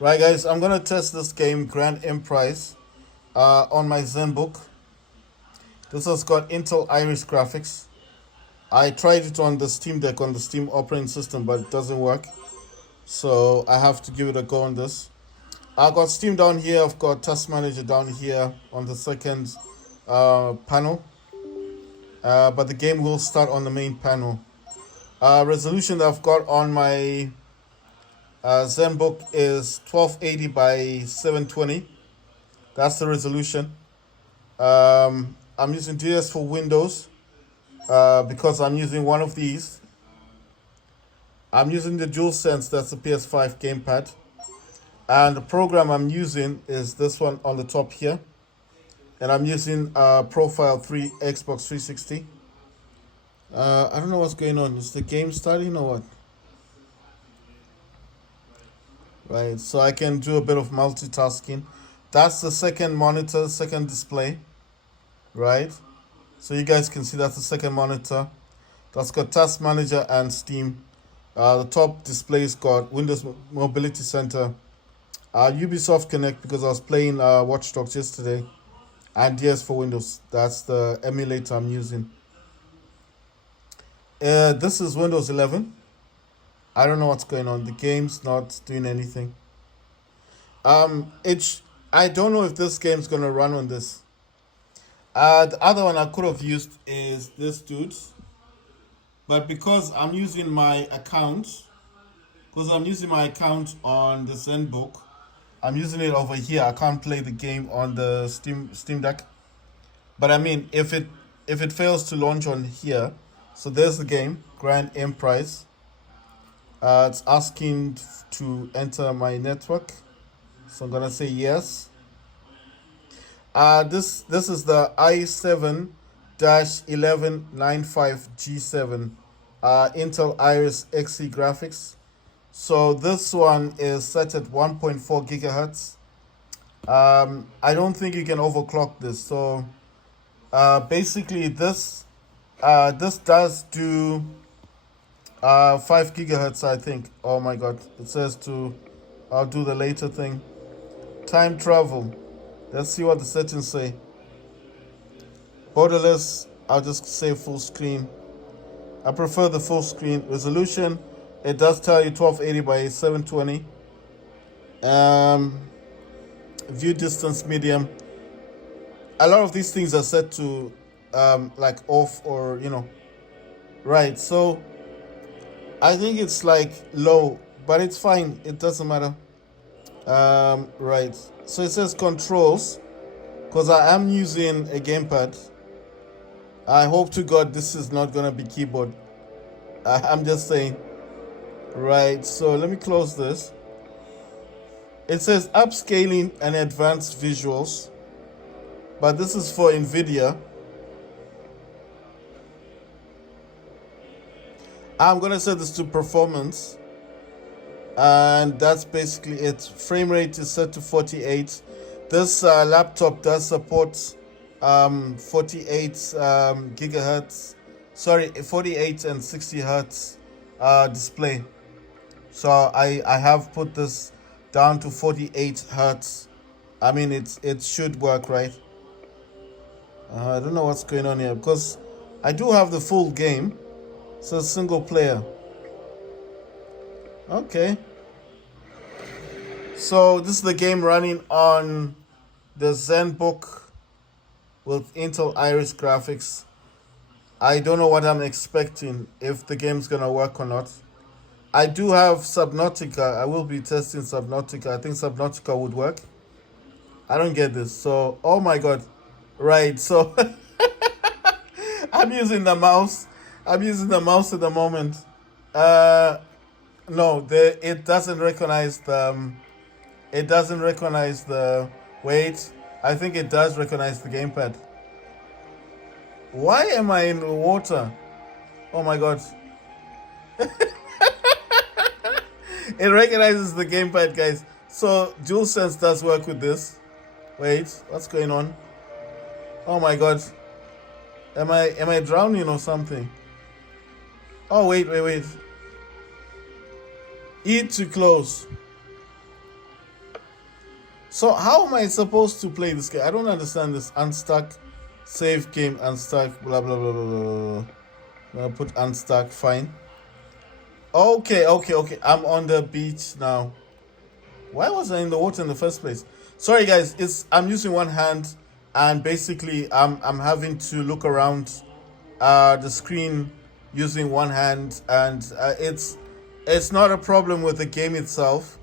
Right, guys, I'm gonna test this game, Grand Emprise, on my Zenbook. This has got Intel Iris graphics. I tried it on the Steam Deck on the Steam operating system, but it doesn't work. So I have to give it a go on this. I've got Steam down here. I've got Task Manager down here on the second panel. But the game will start on the main panel. Resolution that I've got on my Zenbook is 1280 by 720. That's the resolution. I'm using DS for Windows because I'm using one of these. I'm using the DualSense, that's the PS5 gamepad. And the program I'm using is this one on the top here. And I'm using Profile 3 Xbox 360. I don't know what's going on. Is the game starting or what? Right, so I can do a bit of multitasking. That's the second monitor, second display. Right? So you guys can see that's the second monitor. That's got Task Manager and Steam. The top display's got Windows Mobility Center, Ubisoft Connect because I was playing Watch Dogs yesterday, and DS for Windows. That's the emulator I'm using. This is Windows 11. I don't know what's going on. The game's not doing anything. It's I don't know if this game's gonna run on this. The other one I could have used is this dude, but because I'm using my account on the Zenbook, I'm using it over here. I can't play the game on the Steam Deck. But I mean, if it fails to launch on here, so there's the game, Grand Emprise. It's asking to enter my network, so I'm gonna say yes. This is the i7-1195G7 Intel Iris Xe graphics. So this one is set at 1.4 gigahertz. I don't think you can overclock this. So basically, this does do 5 gigahertz, I think. Oh my god! It says to. I'll do the later thing. Time travel. Let's see what the settings say. Borderless, I'll just say full screen. I prefer the full screen. Resolution, it does tell you 1280 by 720. View distance medium. A lot of these things are set to like off or right. So I think it's like low, but it's fine. It doesn't matter. Right. So it says controls, because I am using a gamepad. I hope to God this is not gonna be keyboard. I'm just saying. Right. So let me close this. It says upscaling and advanced visuals, but this is for NVIDIA. I'm gonna set this to performance. And that's basically it. Frame rate is set to 48. This laptop does support 48 gigahertz, sorry, 48 and 60 hertz display. So I have put this down to 48 hertz. I mean it should work, right? I don't know what's going on here because I do have the full game. So single player. Okay. So this is the game running on the Zenbook with Intel Iris graphics. I don't know what I'm expecting, if the game's gonna work or not. I do have Subnautica. I will be testing Subnautica. I think Subnautica would work. I don't get this. So, oh my god. Right, so I'm using the mouse. I'm using the mouse at the moment. No, it doesn't recognize the. It doesn't recognize the. Wait, I think it does recognize the gamepad. Why am I in the water? Oh my god. It recognizes the gamepad, guys. So DualSense does work with this. Wait, what's going on? Oh my god. Am I drowning or something? Oh wait. E to close. So how am I supposed to play this game? I don't understand this. Unstuck, save game, unstuck, blah blah blah blah blah. I'll put unstuck, fine. Okay. I'm on the beach now. Why was I in the water in the first place? Sorry guys, I'm using one hand, and basically I'm having to look around the screen using one hand, and it's not a problem with the game itself.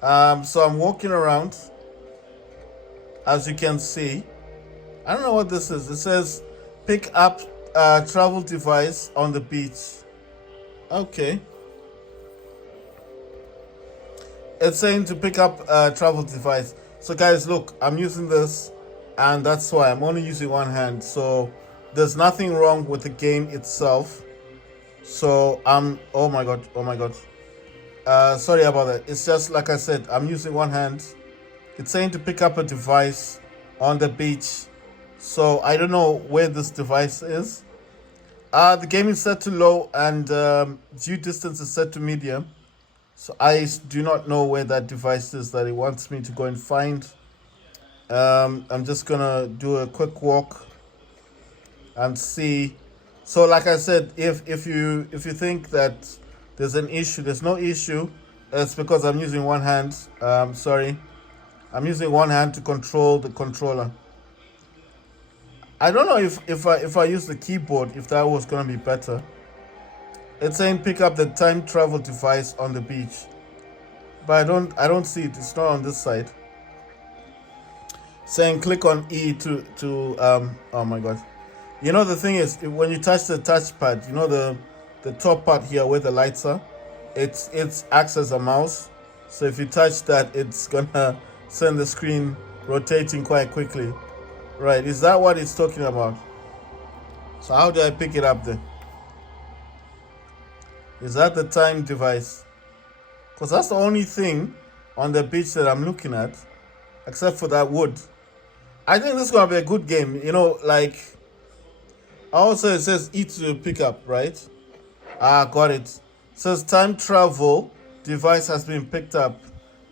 So I'm walking around, as you can see. I don't know what this is. It says pick up travel device on the beach. Okay. It's saying to pick up a travel device. So guys, look, I'm using this, and that's why I'm only using one hand. So there's nothing wrong with the game itself. So oh my god. Sorry about that. It's just like I said, I'm using one hand. It's saying to pick up a device on the beach. So I don't know where this device is. The game is set to low, and view distance is set to medium. So I do not know where that device is that it wants me to go and find. I'm just gonna do a quick walk and see. So like I said, if you think that there's an issue, there's no issue. It's because I'm using one hand. Sorry, I'm using one hand to control the controller. I don't know if I use the keyboard, if that was gonna be better. It's saying pick up the time travel device on the beach, but I don't see it. It's not on this side. Saying click on E to oh my god. You know, the thing is, when you touch the touchpad, you know the top part here where the lights are, it's acts as a mouse. So if you touch that, it's gonna send the screen rotating quite quickly. Right, is that what it's talking about? So how do I pick it up then? Is that the time device? Because that's the only thing on the beach that I'm looking at, except for that wood. I think this is going to be a good game. You know, like, also it says E to pick up, right? Got it. It says time travel device has been picked up.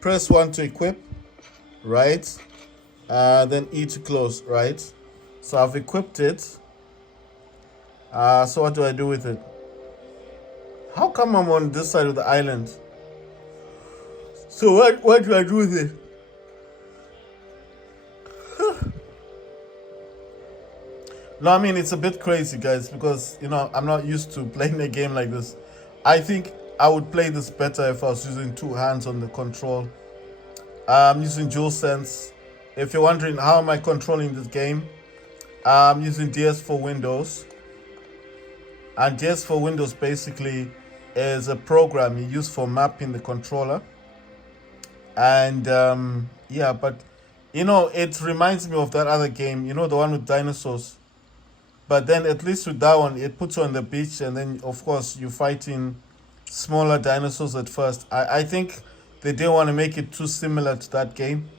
Press 1 to equip, right? Then E to close, right? So I've equipped it. So what do I do with it? How come I'm on this side of the island? So what do I do with it? No, I mean, it's a bit crazy, guys, because, you know, I'm not used to playing a game like this. I think I would play this better if I was using two hands on the control. I'm using DualSense. If you're wondering how am I controlling this game, I'm using DS for Windows. And DS for Windows basically is a program you use for mapping the controller. And yeah, but you know, it reminds me of that other game, you know, the one with dinosaurs. But then at least with that one, it puts you on the beach, and then of course you're fighting smaller dinosaurs at first. I think they didn't want to make it too similar to that game.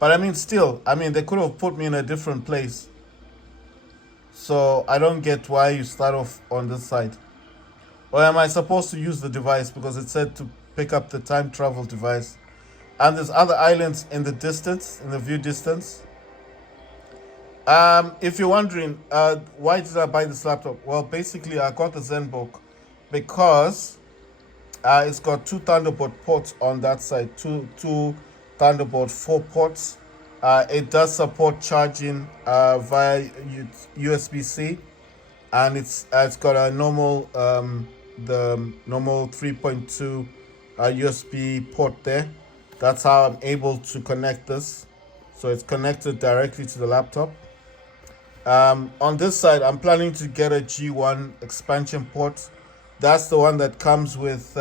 But I mean, still, I mean, they could have put me in a different place. So I don't get why you start off on this side. Or am I supposed to use the device because it said to pick up the time travel device? And there's other islands in the distance, in the view distance. If you're wondering, why did I buy this laptop? Well, basically, I got the Zenbook because it's got two Thunderbolt ports on that side, two Thunderbolt 4 ports. It does support charging via USB-C, and it's got a normal the normal 3.2 USB port there. That's how I'm able to connect this. So it's connected directly to the laptop. On this side, I'm planning to get a G1 expansion port. That's the one that comes with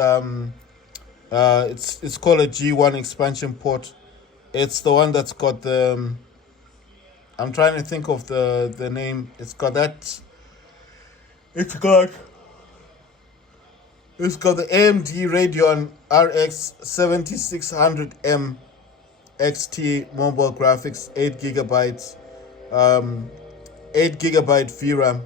it's called a G1 expansion port. It's the one that's got the I'm trying to think of the name. It's got that. It's got the AMD Radeon RX 7600M XT mobile graphics, 8 gigabytes, 8 gigabyte VRAM.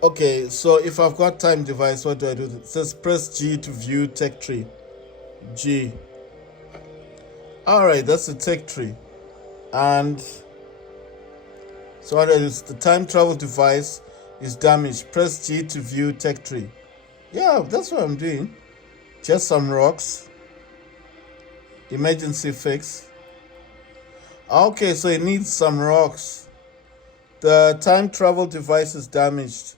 Okay, so if I've got time device, what do I do? It says press G to view tech tree. G. All right, that's the tech tree. And so what is the time travel device is damaged. Press G to view tech tree. Yeah, that's what I'm doing. Just some rocks. Emergency fix. Okay, so it needs some rocks. The time travel device is damaged.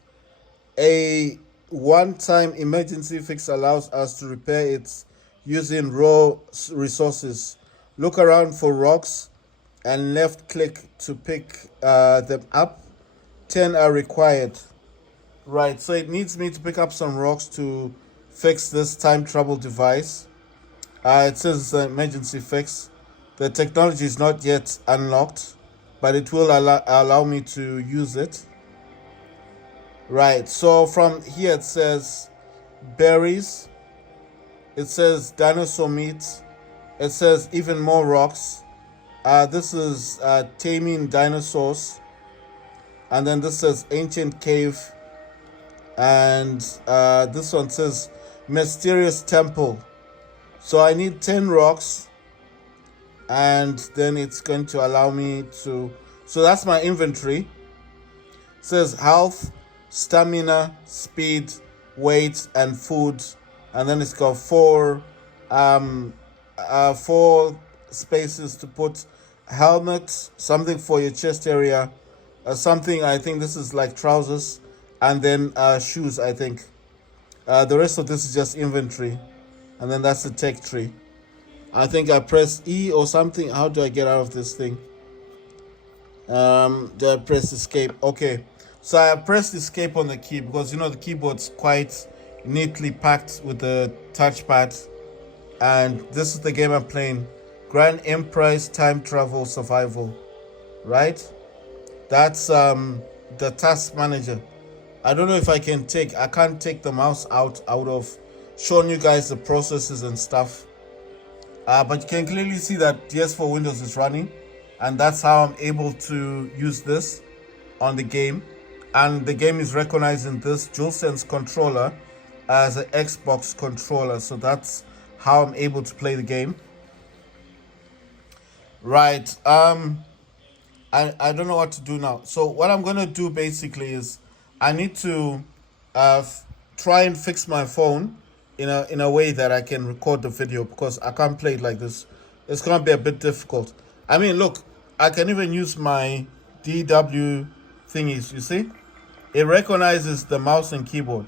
A one-time emergency fix allows us to repair it using raw resources. Look around for rocks and left click to pick them up. 10 are required. Right, so it needs me to pick up some rocks to fix this time travel device. It says it's an emergency fix. The technology is not yet unlocked, but it will allow me to use it. Right, so from here it says berries. It says dinosaur meat. It says even more rocks. This is taming dinosaurs. And then this says ancient cave. And this one says mysterious temple. So I need 10 rocks. And then it's going to allow me to... So that's my inventory. It says health, stamina, speed, weight, and food. And then it's got four spaces to put helmet, something for your chest area, something, I think this is like trousers, and then shoes, I think. The rest of this is just inventory. And then that's the tech tree. I think I press E or something. How do I get out of this thing? Do I press escape? Okay. So I pressed escape on the key because, you know, the keyboard's quite neatly packed with the touchpad. And this is the game I'm playing. Grand Emprise Time Travel Survival. Right? That's the task manager. I don't know if I can't take the mouse out of showing you guys the processes and stuff. But you can clearly see that DS4 Windows is running. And that's how I'm able to use this on the game. And the game is recognizing this DualSense controller as an Xbox controller. So that's how I'm able to play the game. Right. I don't know what to do now. So what I'm going to do basically is I need to try and fix my phone in a way that I can record the video, because I can't play it like this. It's going to be a bit difficult. I mean, look, I can even use my DW thingies, you see? It recognizes the mouse and keyboard.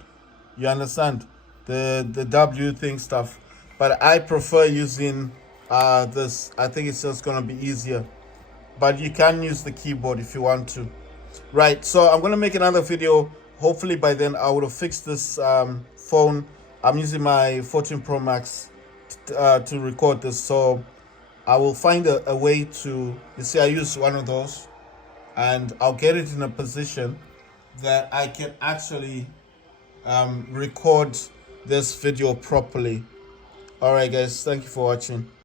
You understand? The W thing stuff. But I prefer using this. I think it's just going to be easier. But you can use the keyboard if you want to. Right, so I'm going to make another video. Hopefully by then I would have fixed this phone. I'm using my 14 Pro Max to record this. So I will find a way to, you see, I use one of those. And I'll get it in a position that I can actually record this video properly. Alright guys, thank you for watching.